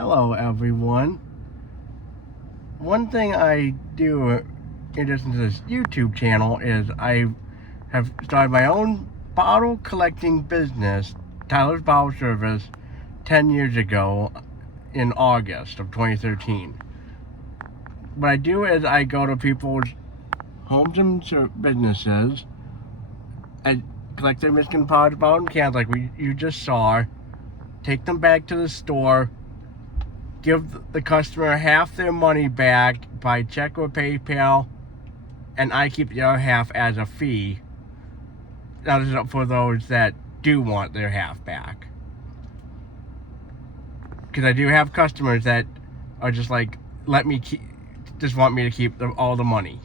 Hello, everyone. One thing I do in addition to this YouTube channel is I have started my own bottle collecting business, Tyler's Bottle Service, 10 years ago in August of 2013. What I do is I go to people's homes and businesses and collect their miscomposed bottle and cans like you just saw, take them back to the store, give the customer half their money back by check or PayPal, and I keep the other half as a fee. That is for those that do want their half back. Because I do have customers that are just like, just want me to keep all the money.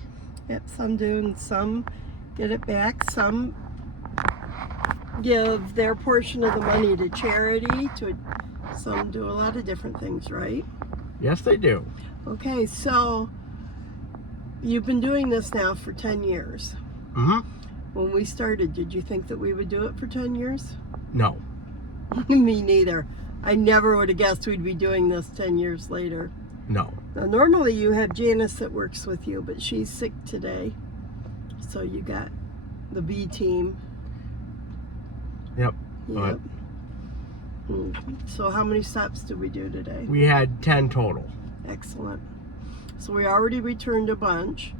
Yep, some do, and some get it back. Some give their portion of the money to charity. Some do a lot of different things, right? Yes, they do. Okay, so you've been doing this now for 10 years. Mm-hmm. When we started, did you think that we would do it for 10 years? No. Me neither. I never would have guessed we'd be doing this 10 years later. No. Now, normally you have Janice that works with you, but she's sick today. So you got the B team. Yep. Yep. So how many stops did we do today? We had 10 total. Excellent. So we already returned a bunch.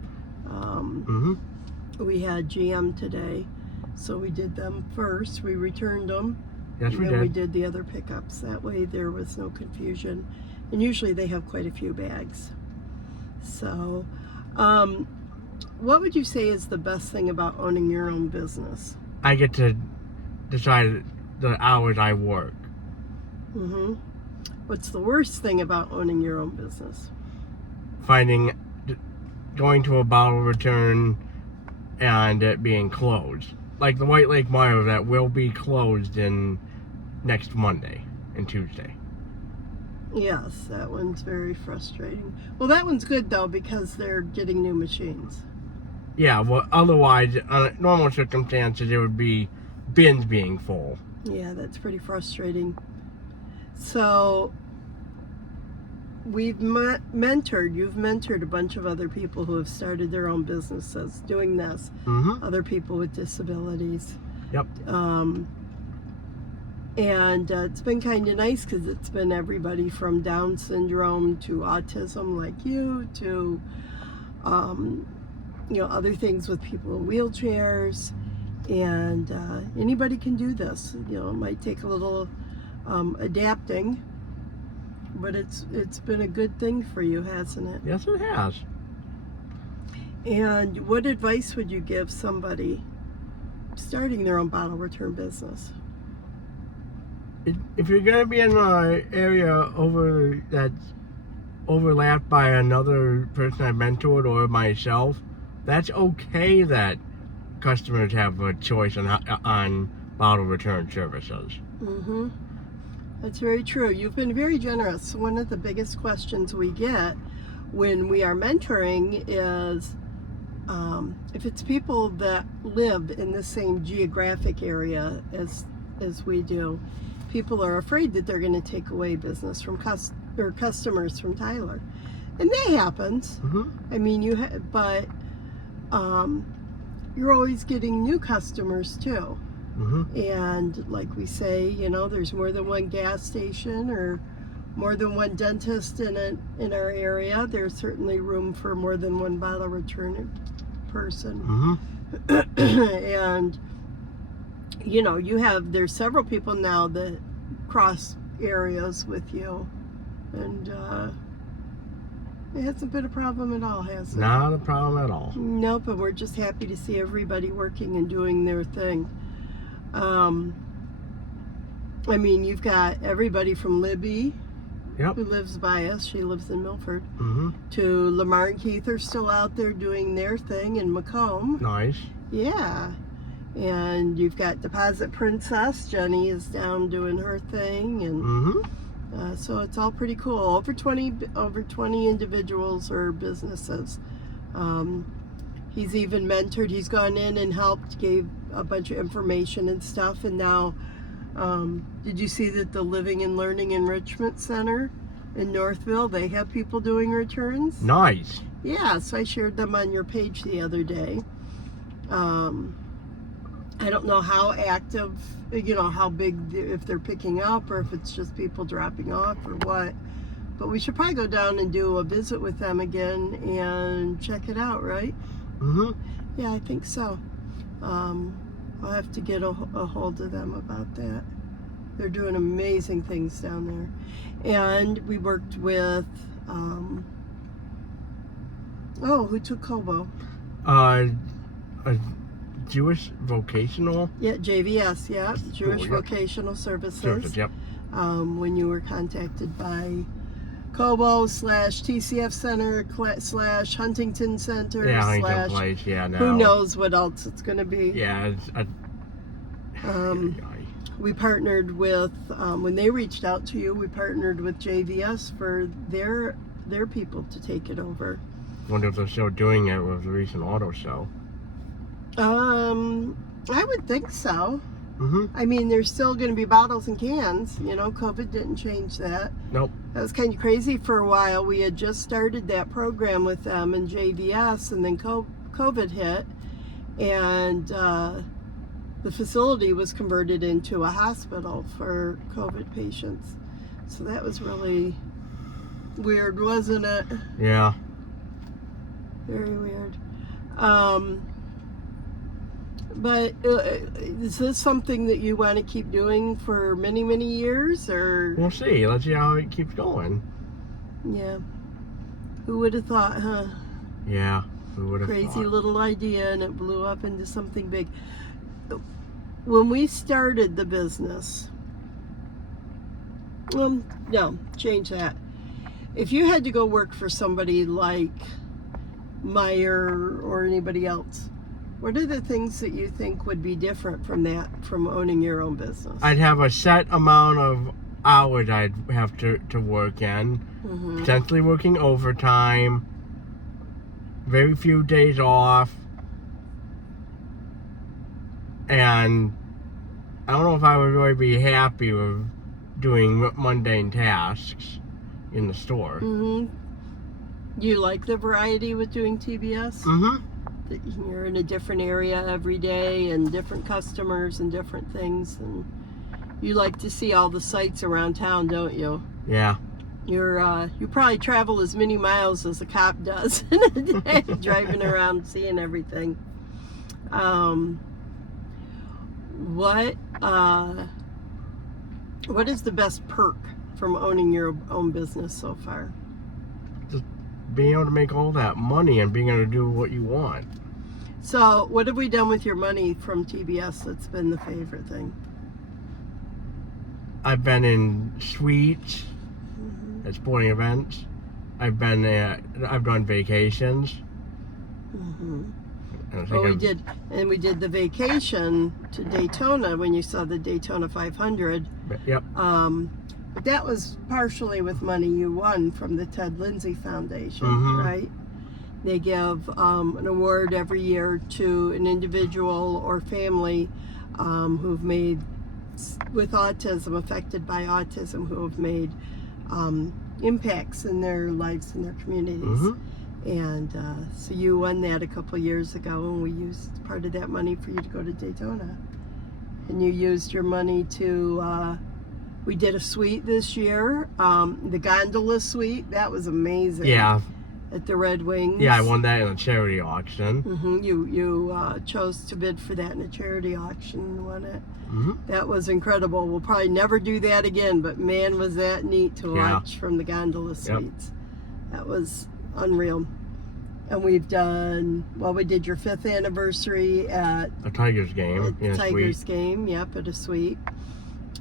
We had GM today, so we did them first. We returned them. Yes, and we then did. We did the other pickups. That way there was no confusion. And usually they have quite a few bags. So, what would you say is the best thing about owning your own business? I get to decide the hours I work. What's the worst thing about owning your own business? Going to a bottle return and it being closed. Like the White Lake Mile that will be closed next Monday and Tuesday. Yes, that one's very frustrating. Well, that one's good though because they're getting new machines. Yeah, well, otherwise, under normal circumstances, it would be bins being full. Yeah, that's pretty frustrating. So, you've mentored a bunch of other people who have started their own businesses doing this. Other people with disabilities. Yep. And it's been kind of nice because it's been everybody from Down syndrome to autism like you to, other things with people in wheelchairs. And anybody can do this. It might take a little adapting, but it's been a good thing for you, hasn't it? Yes, it has. And what advice would you give somebody starting their own bottle return business? If you're going to be in an area that's overlapped by another person I mentored or myself, that's okay that customers have a choice on bottle return services. That's very true. You've been very generous. One of the biggest questions we get when we are mentoring is if it's people that live in the same geographic area as we do, people are afraid that they're going to take away business from customers from Tyler, and that happens. I mean, but you're always getting new customers too. And like we say, there's more than one gas station or more than one dentist in our area. There's certainly room for more than one bottle return person. And there's several people now that cross areas with you, and it hasn't been a problem at all, has it? Not a problem at all. Nope, but we're just happy to see everybody working and doing their thing. I mean, you've got everybody from Libby, who lives by us. She lives in Milford. To Lamar and Keith are still out there doing their thing in Macomb. Nice. Yeah. And you've got Deposit Princess. Jenny is down doing her thing, and so it's all pretty cool. Over 20 individuals or businesses. He's even mentored. He's gone in and helped, gave a bunch of information and stuff. And now, did you see that the Living and Learning Enrichment Center in Northville. They have people doing returns. Nice. Yeah, so I shared them on your page the other day. I don't know how active, how big, if they're picking up or if it's just people dropping off or what. But we should probably go down and do a visit with them again and check it out, right? Mm-hmm. Yeah, I think so. I'll have to get a hold of them about that. They're doing amazing things down there. And we worked with, who took Kobo? A Jewish vocational? Yeah, JVS, yeah. Jewish yep. Vocational Services. Yep. When you were contacted by Kobo / TCF Center / Huntington Center Yeah, Huntington / Place, yeah, no. who knows what else it's going to be. Yeah, we partnered with, when they reached out to you, we partnered with JVS for their people to take it over. Wonder if they're still doing it with the recent auto show. I would think so. Mm-hmm. I mean, there's still going to be bottles and cans. COVID didn't change that. Nope. That was kind of crazy for a while. We had just started that program with them in JVS, and then COVID hit, and the facility was converted into a hospital for COVID patients. So that was really weird, wasn't it? Yeah. Very weird. But is this something that you want to keep doing for many, many years, or? We'll see. Let's see how it keeps going. Yeah. Who would have thought, huh? Yeah. Who would have Crazy thought? little idea, and it blew up into something big. When we started the business, no, change that. If you had to go work for somebody like Meyer or anybody else, what are the things that you think would be different from owning your own business? I'd have a set amount of hours I'd have to work in, potentially working overtime, very few days off, and I don't know if I would really be happy with doing mundane tasks in the store. Do you like the variety with doing TBS? That you're in a different area every day and different customers and different things, and you like to see all the sights around town, don't you? Yeah. You probably travel as many miles as a cop does in a day, driving around seeing everything. What is the best perk from owning your own business so far? Just being able to make all that money and being able to do what you want. So what have we done with your money from TBS that's been the favorite thing? I've been in suites at sporting events. I've done vacations. We did the vacation to Daytona when you saw the Daytona 500. Yep. But that was partially with money you won from the Ted Lindsay Foundation, right? They give an award every year to an individual or family who've made, with autism, affected by autism, who have made impacts in their lives and their communities. And so you won that a couple years ago, and we used part of that money for you to go to Daytona. And you used your money to, we did a suite this year, the gondola suite. That was amazing. Yeah. At the Red Wings. Yeah, I won that in a charity auction. You chose to bid for that in a charity auction and won it. That was incredible. We'll probably never do that again, but man, was that neat to watch from the gondola suites. That was unreal. And we've done, we did your 5th anniversary at a Tigers game. Tigers game, yep, at a suite.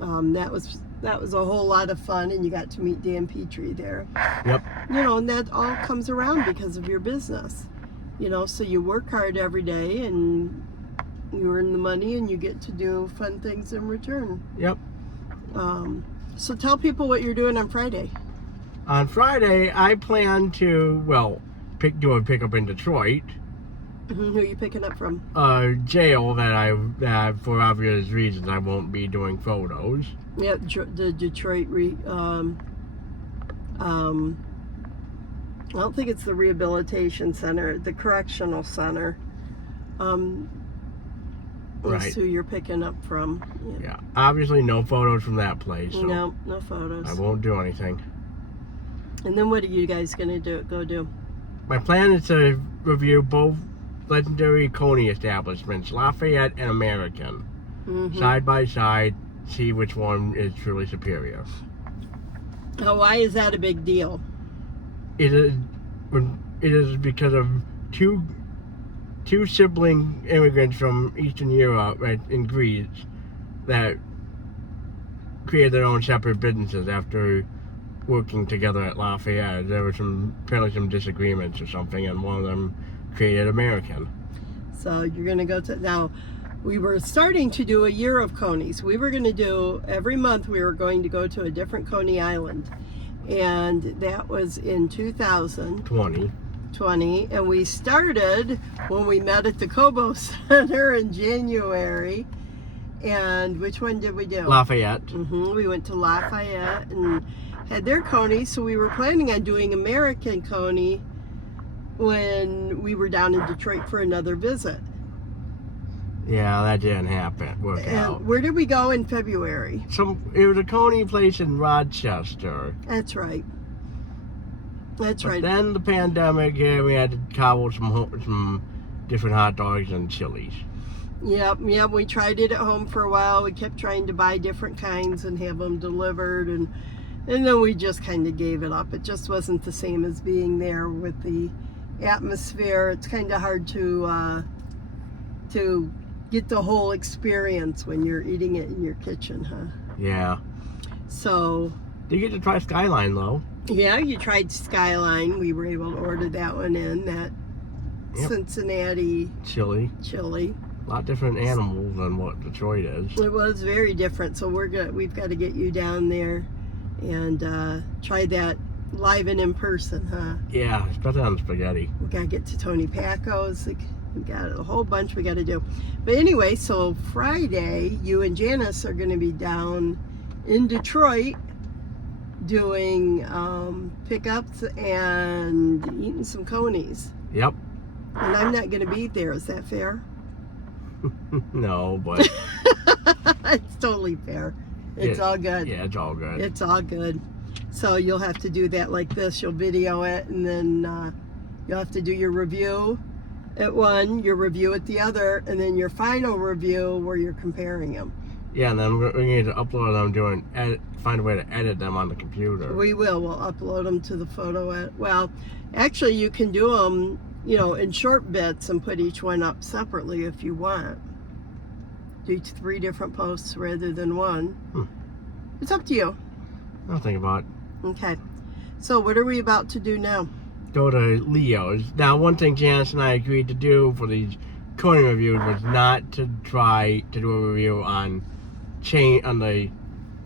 That was a whole lot of fun, and you got to meet Dan Petrie there. Yep. And that all comes around because of your business. So you work hard every day, and you earn the money, and you get to do fun things in return. Yep. So tell people what you're doing on Friday. On Friday, I plan to, do a pickup in Detroit. Who are you picking up from? Jail that for obvious reasons I won't be doing photos. Yeah, the Detroit I don't think it's the rehabilitation center, the correctional center. That's Right. who you're picking up from. Yeah. Obviously, no photos from that place. So No, no photos. I won't do anything. And then what are you guys gonna go do? My plan is to review both legendary Coney establishments, Lafayette and American, side by side, see which one is truly superior. Oh, why is that a big deal? It is because of two sibling immigrants from Eastern Europe, right, in Greece, that created their own separate businesses after working together at Lafayette. There were apparently some disagreements or something, and one of them created American. So you're gonna go to, now we were starting to do a year of Conies. We were gonna do, every month we were going to go to a different Coney Island. And that was in 2020. And we started when we met at the Cobo Center in January. And which one did we do? Lafayette. We went to Lafayette and had their Coney. So we were planning on doing American Coney when we were down in Detroit for another visit. Yeah, that didn't happen. Work out. Where did we go in February? It was a Coney place in Rochester. That's right. That's But right. then the pandemic hit. We had to cobble some different hot dogs and chilies. Yep. We tried it at home for a while. We kept trying to buy different kinds and have them delivered, and then we just kind of gave it up. It just wasn't the same as being there with the atmosphere. It's kind of hard to get the whole experience when you're eating it in your kitchen, huh? Yeah. So. Did you get to try Skyline though? Yeah, you tried Skyline. We were able to order that one in, that Cincinnati chili. A lot different animals than what Detroit is. It was very different. So we've got to get you down there and try that live and in person, huh? Yeah, especially on spaghetti. We got to get to Tony Paco's. We got a whole bunch we got to do. But anyway, so Friday, you and Janice are going to be down in Detroit doing pickups and eating some Conies. Yep. And I'm not going to be there. Is that fair? No, but it's totally fair. It's all good. Yeah, it's all good. It's all good. So you'll have to do that like this. You'll video it, and then you'll have to do your review at one, your review at the other, and then your final review where you're comparing them. Yeah, and then we need to upload them, find a way to edit them on the computer. We will. We'll upload them to the photo. Well, actually, you can do them, in short bits and put each one up separately if you want. Do 3 different posts rather than one. It's up to you. I'll think about it. Okay. So what are we about to do now? Go to Leo's. Now, one thing Janice and I agreed to do for these Coney reviews was not to try to do a review on the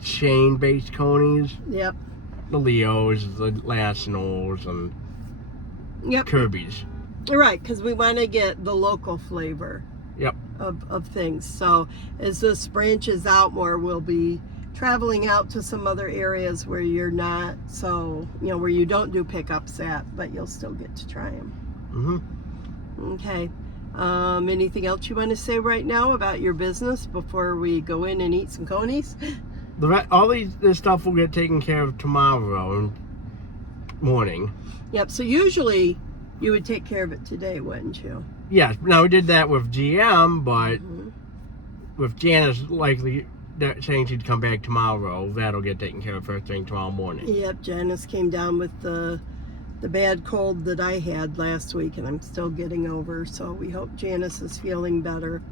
chain-based Conies. Yep. The Leo's, the Lasnol's, and Kirby's. Right, because we want to get the local flavor. Yep. Of things. So as this branches out more, we'll be traveling out to some other areas where you're not, where you don't do pickups at, but you'll still get to try them. Okay. Anything else you want to say right now about your business before we go in and eat some Conies? All this stuff will get taken care of tomorrow morning. Yep. So usually you would take care of it today, wouldn't you? Yes. Now we did that with GM, but with Janice likely saying she'd come back tomorrow, that'll get taken care of first thing tomorrow morning. Yep. Janice came down with the bad cold that I had last week, and I'm still getting over. So we hope Janice is feeling better.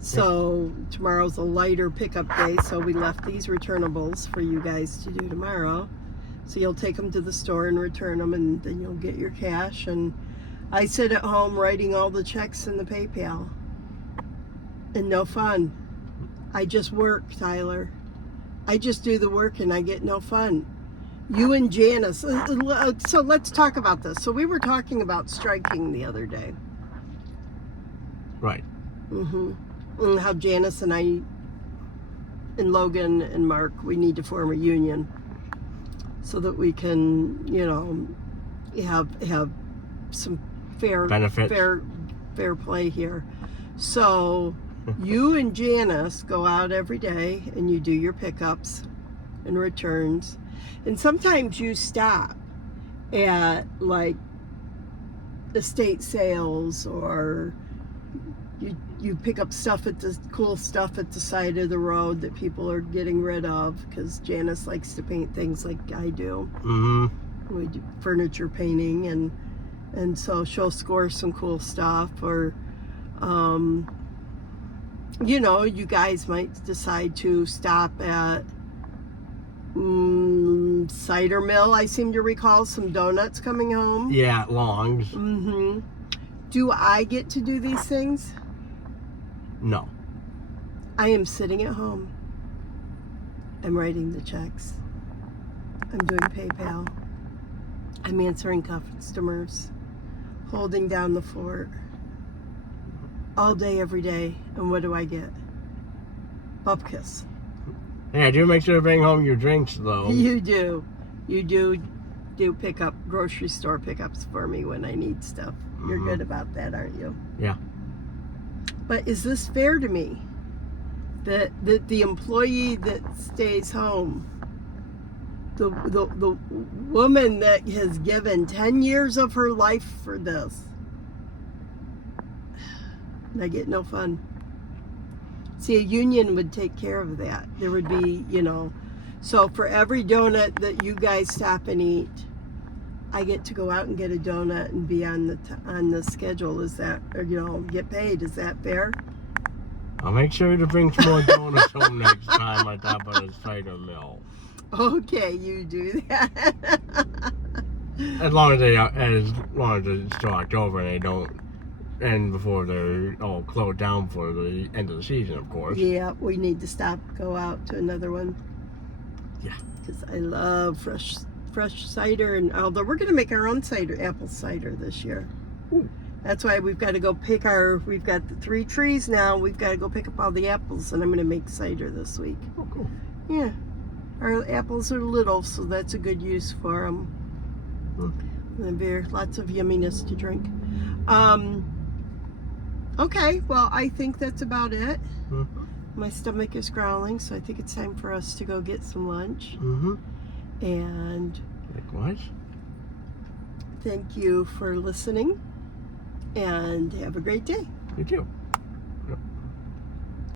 So tomorrow's a lighter pickup day, so we left these returnables for you guys to do tomorrow. So you'll take them to the store and return them, and then you'll get your cash. And I sit at home writing all the checks in the PayPal. And no fun. I just work, Tyler. I just do the work and I get no fun. You and Janice. So let's talk about this. So we were talking about striking the other day. Right. And how Janice and I and Logan and Mark, we need to form a union. so that we can, have some Benefits. fair play here. So you and Janice go out every day and you do your pickups and returns, and sometimes you stop at like estate sales, or you pick up cool stuff at the side of the road that people are getting rid of, because Janice likes to paint things like I do. Mm-hmm. We do furniture painting, and so she'll score some cool stuff, or you guys might decide to stop at cider mill. I seem to recall some donuts coming home. Yeah, Longs. Mm-hmm. Do I get to do these things? No. I am sitting at home. I'm writing the checks. I'm doing PayPal. I'm answering customers, holding down the fort all day, every day. And what do I get? Bupkis. Hey, I do make sure to bring home your drinks, though. You do pick up grocery store pickups for me when I need stuff. You're good about that, aren't you? Yeah. But is this fair to me? That the employee that stays home, the woman that has given 10 years of her life for this, I get no fun. See, a union would take care of that. There would be, so for every donut that you guys stop and eat, I get to go out and get a donut and be on the schedule. Is that, or, get paid? Is that fair? I'll make sure to bring some more donuts home next time I stop at a cider mill. Okay, you do that. As long as it's still October and they don't end before they're all closed down for the end of the season, of course. Yeah, we need to go out to another one. Yeah. Because I love fresh cider, and although we're going to make our own apple cider this year. Ooh. That's why we've got to go we've got the 3 trees now. We've got to go pick up all the apples, and I'm going to make cider this week. Oh, cool. Yeah. Our apples are little, so that's a good use for them. And lots of yumminess to drink. Okay, well, I think that's about it. Mm-hmm. My stomach is growling, so I think it's time for us to go get some lunch. Mm-hmm. And likewise. Thank you for listening, and have a great day. You too.